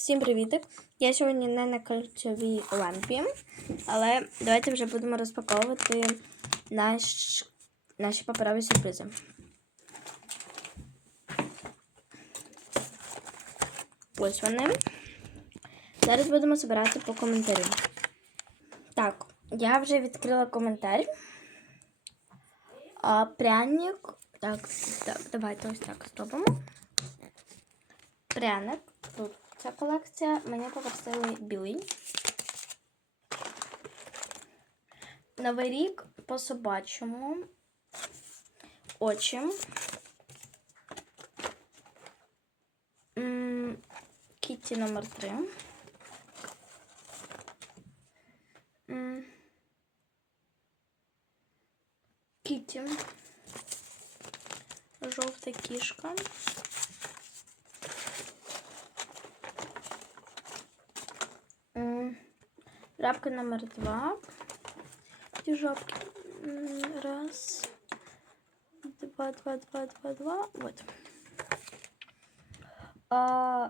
Всім привітик! Я сьогодні не на кольцовій лампі, але давайте вже будемо розпаковувати наш, наші паперові сюрпризи. Ось вони. Зараз будемо збирати по коментарю. Так, я вже відкрила коментар. А пряник. Так, так, давайте ось так зробимо. Пряник. Тут ця колекція. Мені попросили білий. Новий рік по собачому. Очі. Кітті номер 3. М, Кітті. Жовта кішка. Жабка номер два. Ті жабки. Раз. Два, два, два, два, два. Вот. А,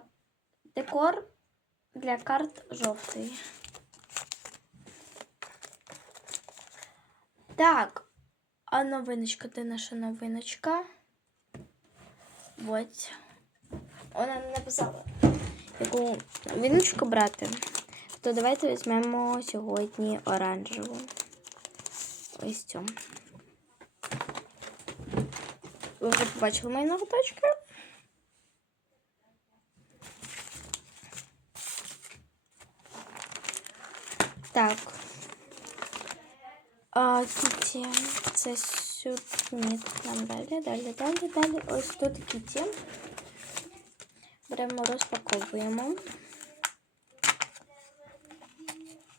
декор для карт жовтий. Так. А новиночка, де наша новиночка? Вот. Вона написала, яку новиночку брати. То давайте візьмемо сьогодні оранжеву. Ось цю. Ви вже побачили мої ноготочки? Так. А, Кіті. Це сюди. Ні, нам далі, далі, далі, далі. Ось тут Кіті. Беремо, розпаковуємо.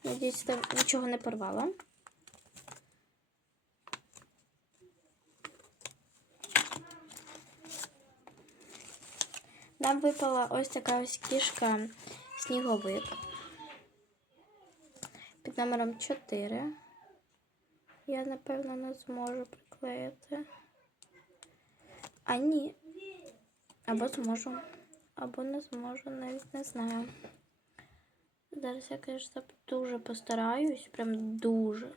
Надіюсь, там нічого не порвала. Нам випала ось така ось кішка сніговик. Під номером 4. Я, напевно, не зможу приклеїти. А ні. Або зможу. Або не зможу, навіть не знаю. Зараз я, звісно, дуже постараюсь, прям дуже.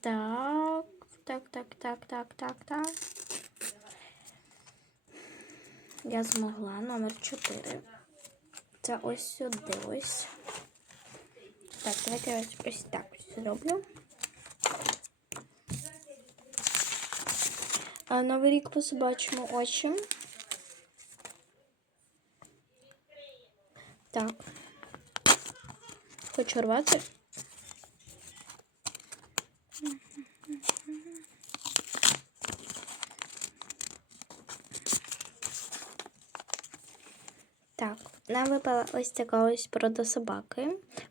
Так, так, так, так, так, так, так. Я змогла номер 4. Це ось сюди ось. Так, давайте я ось, так зроблю. А новий рік пособачимо очі. Так. Хочу рвати. Так, нам випала ось така ось прода собаки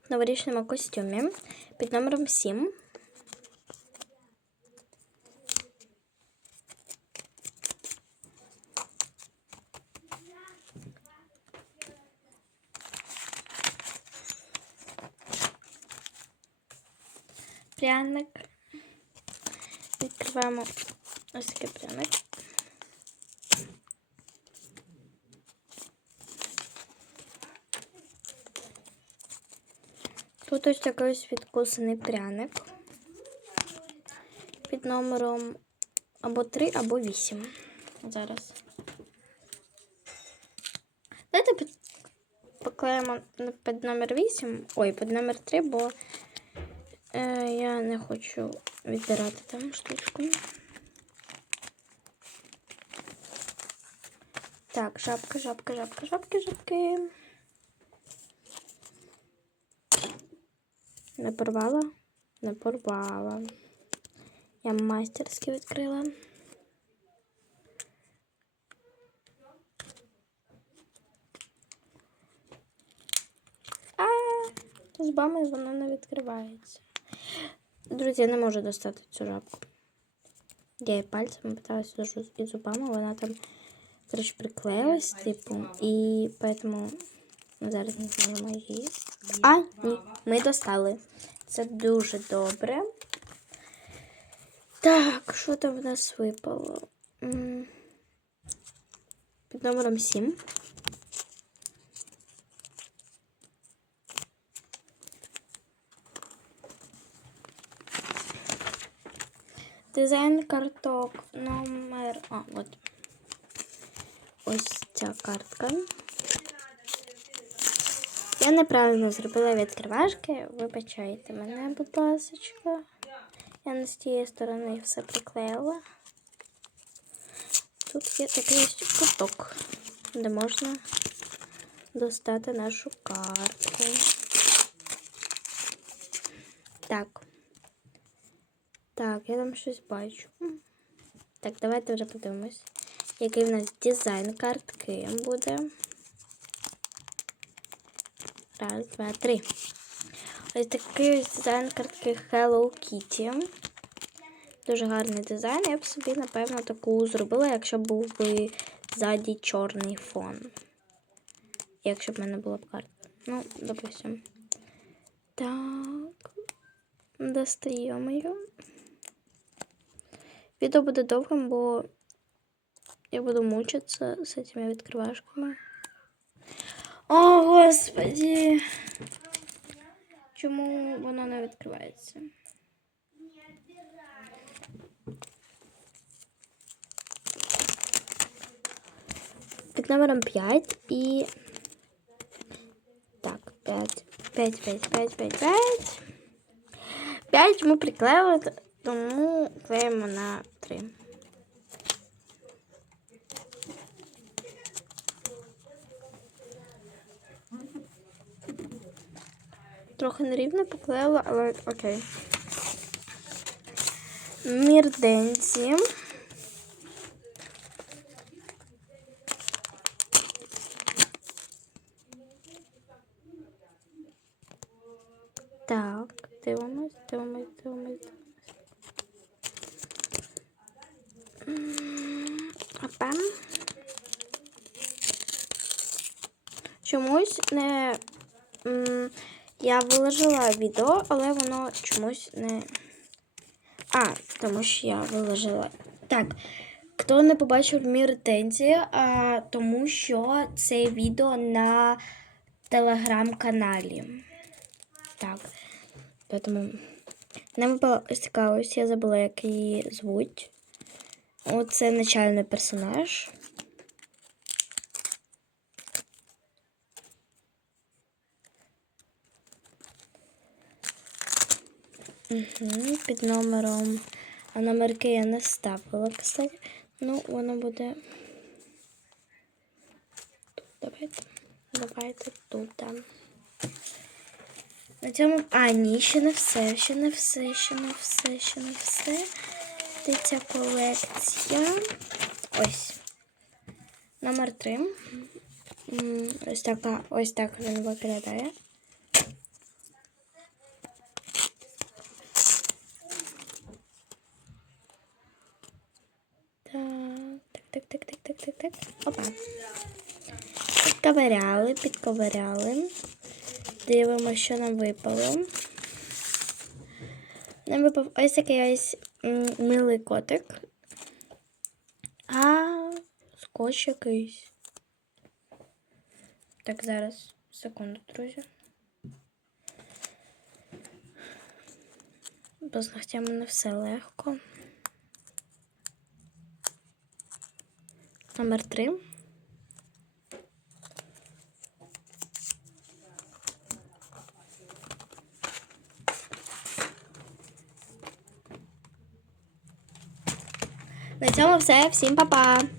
в новорічному костюмі під номером 7. Пряник. Відкриваємо ось такий пряник. Тут ось такий ось відкусаний пряник під номером або 3, або 8. Зараз. Давайте поклеїмо під номер 8, ой, під номер 3, бо я не хочу відбирати там штучку. Так, жабка, жабка, жабка, жабки, жабки. Не порвала? Не порвала. Я майстерськи відкрила. А, зубами воно не відкривається. Друзі, я не можу достати цю жабку. Я її пальцем питаюся і зубами, вона там, коротше, приклеїлась, типу, і поэтому зараз не зможемо її. А, ні, ми достали. Це дуже добре. Так, що там в нас випало? Під номером 7. Дизайн карток номер. А, от. Ось ця картка. Я неправильно зробила відкривашки. Вибачайте мене, будь ласка. Я не з тієї сторони все приклеїла. Тут є такий куток, де можна достати нашу картку. Так. Так, я там щось бачу. Так, давайте вже подивимось, який в нас дизайн картки буде. Раз, два, три. Ось такий ось дизайн картки Hello Kitty. Дуже гарний дизайн. Я б собі, напевно, таку зробила, якщо був би ззаді чорний фон. Якщо б в мене була б карта. Ну, допустим. Так. Достаємо її. Відео буде довгим, бо я буду мучитися з цими відкривашками. О, господи! Чому воно не відкривається? Під номером 5 і. Так, 5. 5, 5, 5, 5, 5. 5 ми приклеїли, Тому клеїмо на 3. Трохи нерівно поклеїла, але окей. Мірденці. Так, дивимось, дивимось, дивимось, дивимось. М, Опа. Чомусь не. Я виложила відео, але воно чомусь не. А, тому що я виложила. Так. Хто не побачив мій ретензії, а, тому що це відео на телеграм-каналі. Так. Поэтому нам випала ось така я забула, як її звуть. Оце начальний персонаж. Під номером. А номерки я не ставила, кстати. Ну, воно буде. Тут давайте. Давайте тут. На цьому. А, ні, ще не все, ще не все, ще не все, ще не все. Де ця колекція? Ось. Номер 3. Ось така, ось так він виглядає. Так, так, так, так, так, так. Опа. Підковиряли, підковиряли. Дивимося, що нам випало. Нам випав ось такий ось милий котик. А скотч якийсь. Так, зараз, секунду, друзі. Бо з ногтями не все легко. Номер три. На цьому все. Всім па-па!